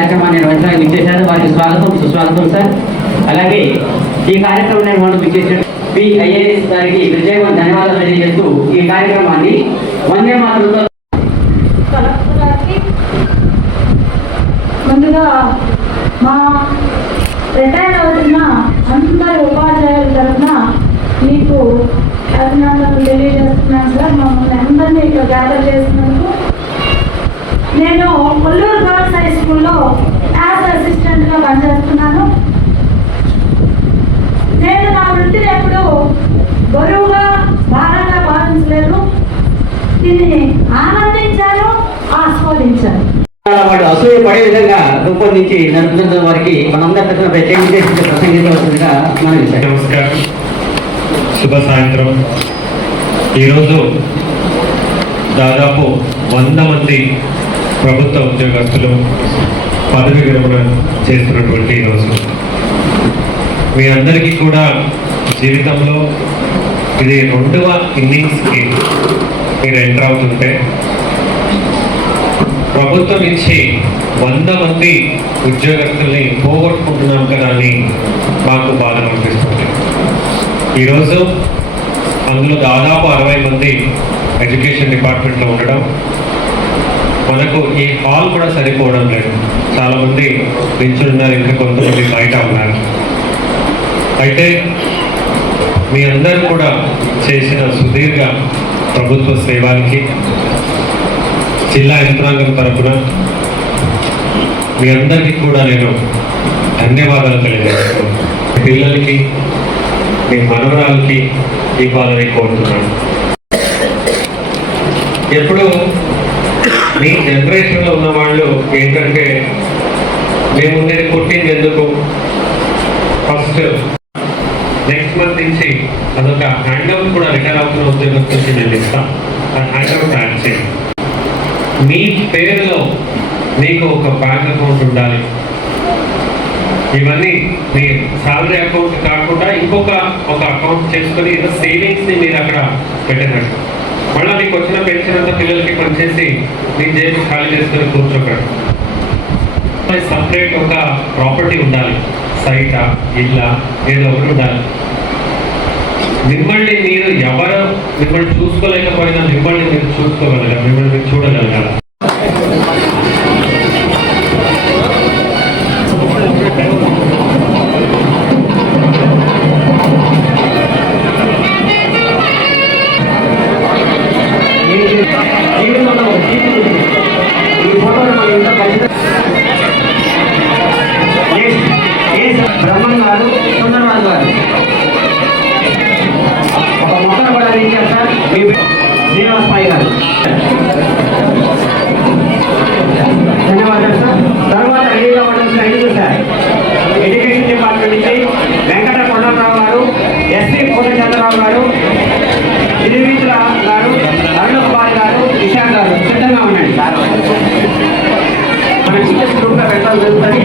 కార్యక్రమాన్ని నిర్వహించడానికి విచ్చేశారు. వారికి స్వాగతం సుస్వాగతం సార్. అలాగే ఈ కార్యక్రమం నిర్వహణకు విచ్చేసిన PIAS గారికి ప్రత్యేకమైన ధన్యవాదాలు తెలియజేస్తూ ఈ కార్యక్రమాన్ని వందే మాతరంతో ముందుగా మా రిటైర్ అవుతున్న అందరి ఉపాధ్యాయుల తరఫున మీకు అభినందనలు తెలియజేస్తున్నాను సార్. మమ్మల్ని అందరినీ ఇక్కడ గ్యాదర్ చేసినందుకు. నేను కొల్లూరు గర్ల్స్ హై స్కూల్లో యాజ్ అసిస్టెంట్గా పనిచేస్తున్నాను. నేను నా వృత్తిని ఎప్పుడు బరువుగా భారంగా భావించలేదు. దీన్ని ఆనందించాను, ఆస్వాదించాను. వాడు అసూయ పడే విధంగా రూపొందించి నడుపుతున్న వారికి మనందరి తరఫున ప్రత్యేకించి ప్రసంగించవలసిందిగా మనం. నమస్కారం, శుభ సాయంత్రం. ఈరోజు దాదాపు 100 మంది ప్రభుత్వ ఉద్యోగస్తులు పదవి విరమణ చేస్తున్నటువంటి ఈరోజు మీ అందరికీ కూడా జీవితంలో ఇది 2వ ఇన్నింగ్స్కి మీరు ఎంటర్ అవుతుంటే ప్రభుత్వం నుంచి 100 మంది ఉద్యోగస్తుల్ని పోగొట్టుకుంటున్నాం కదా అని మాకు బాధ అనిపిస్తుంది. ఈరోజు అందులో దాదాపు 60 మంది ఎడ్యుకేషన్ డిపార్ట్మెంట్లో ఉండడం, మనకు ఈ హాల్ కూడా సరిపోవడం లేదు. చాలామంది నిల్చున్నారు, ఇంకా కొంతమంది బయట ఉన్నారు. అయితే మీ అందరూ కూడా చేసిన సుదీర్ఘ ప్రభుత్వ సేవానికి జిల్లా యంత్రాంగం తరఫున మీ అందరికీ కూడా నేను ధన్యవాదాలు తెలియజేస్తున్నాను. పిల్లలకి, మీ మనవరాలకి ఇవ్వాలని కోరుతున్నాను. ఎప్పుడు మీ జనరేషన్లో ఉన్న వాళ్ళు ఏంటంటే మేము నేను పుట్టింది ఎందుకు, ఫస్ట్ నెక్స్ట్ మంత్ నుంచి అదొక హ్యాండ్అవుట్ కూడా రిటైర్ అవుతున్న ఉద్యోగస్తులకి నేను ఇస్తాను. ఆ హ్యాండ్అవుట్ యాడ్ చేయండి. మీ పేరులో మీకు ఒక బ్యాంక్ అకౌంట్ ఉండాలి. ఇవన్నీ మీ శాలరీ అకౌంట్ కాకుండా ఇంకొక అకౌంట్ చేసుకొని ఏదో సేవింగ్స్ని మీరు అక్కడ పెట్టినట్టు. మళ్ళీ మీకు వచ్చిన పెన్షన్ అంతా పిల్లలకి పనిచేసి మీ జేబు ఖాళీ చేసుకొని కూర్చోకండి. సపరేట్ ఒక ప్రాపర్టీ ఉండాలి, సైటా, ఇల్లా, ఏదో ఒకటి ఉండాలి. మిమ్మల్ని మీరు ఎవరు మిమ్మల్ని చూసుకోలేకపోయినా మిమ్మల్ని మీరు చూసుకోగలగాలి, మిమ్మల్ని మీరు చూడగలగాలి. బ్రహ్మన్ గారు, సుందరరాజు గారు ఒక మొక్కను కూడా ఇచ్చారు సార్. మీ శ్రీనివాసపాయి గారు ధన్యవాదాలు సార్. తర్వాత రెడీగా ఉండాల్సిన 5 సార్. ఎడ్యుకేషన్ డిపార్ట్మెంట్ నుంచి వెంకట కొండలరావు గారు, SP పూర్ణచంద్రరావు గారు, శ్రీవిద్ర గారు, అరుణ కుమార్ గారు, ఇషా గారు సిద్ధంగా ఉండండి. మన టీచర్స్ గ్రూప్లో పెట్టాల్సి జరుగుతుంది.